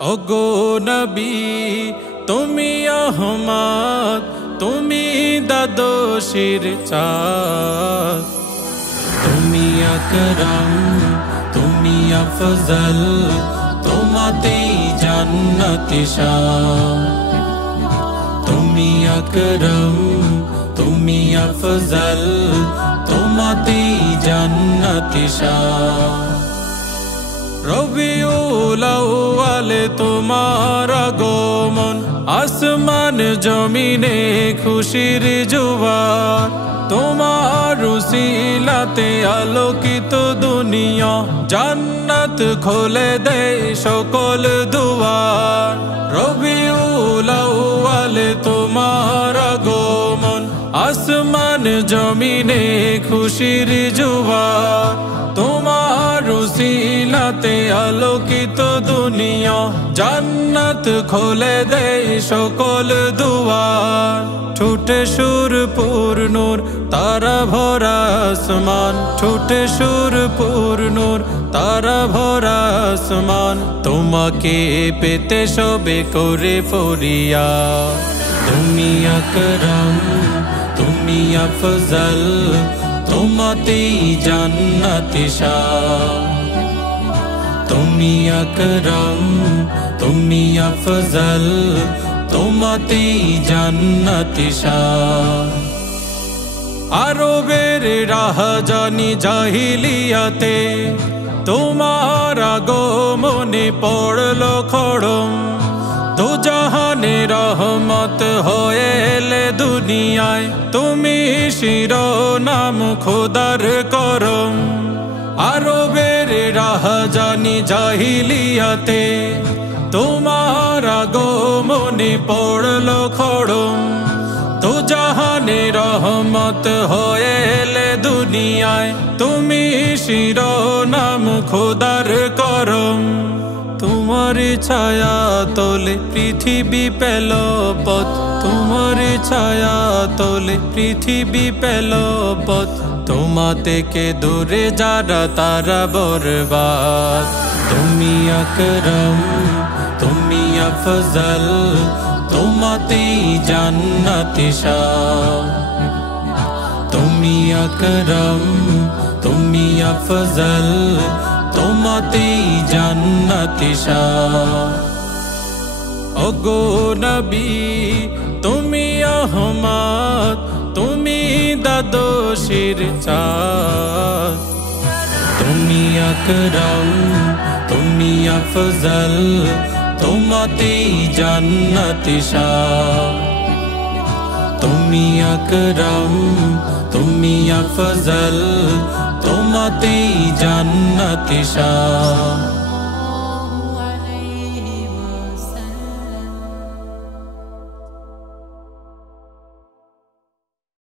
ওগো নবী তুমি আহমদ, তুমি দাদোশির চাঁদ, তুমি আকরাম, তুমি আফজল, তোমাতেই জান্নাতি শান। তুমি আকরাম, তুমি আফজল, তোমাতেই জান্নাতি শান। রবিউল আউয়ালে তোমার আগমন, আসমান জমিনে খুশির জোয়ার। তোমার উসিলাতে আলোকিত দুনিয়া, জান্নাত খোলে দেয় সকল দুয়ার। রবিউল আউয়ালে তোমার আগমন, আসমান জমিনে খুশির জোয়ার। তোমার উসিলাতে আলোকিত দুনিয়া, জান্নাত খোলে দেয় সকল দুয়ার। ঠোঁটে সুরপুর নূর, তারা ভরা আসমান, ঠোঁটে সুরপুর নূর, তারা ভরা আসমান। তোমাকে পেতে সবে করে ফরিয়া। তুমি আকরাম, তুমি আফজল, তোমাতেই জান্নাতি শান। তুমি আকরাম, তুমি আফজল, তোমাতেই জান্নাতি শান। আরবের রাহাজানি জাহিলিয়াতে তোমার আগমনে পড়ল খড়ম। দু জাহানে রহমত হয়ে এলে দুনিয়ায়, তুমি শিরোনাম খোদার করম। আরবের রাহাজানি জাহিলিয়াতে তোমার আগমনে পড়ল খড়ম। দু জাহানে রহমত হয়ে এলে দুনিয়ায়, তুমি শিরোনাম খোদার করম। তোমার ছায়া তোলে পৃথিবী পেল পথ, তোমার ছায়া তোলে পৃথিবী পেল পথ। তোমা থেকে দূরে যারা তারা বরবাদ। তুমি আকরাম, তুমি আফজল, তোমাতেই জান্নাতি শান। তুমি আকরাম, তুমি আফজল, তোমাতেই জান্নাতি শান। ওগো নবী তুমি আহমদ, তুমি দাদোশির চাঁদ। তুমি আকরাম, তুমি আফজল, তোমাতেই জান্নাতি শান। তুমি আকরাম, তুমি আফজল, তোমাতেই জান্নাতি শান।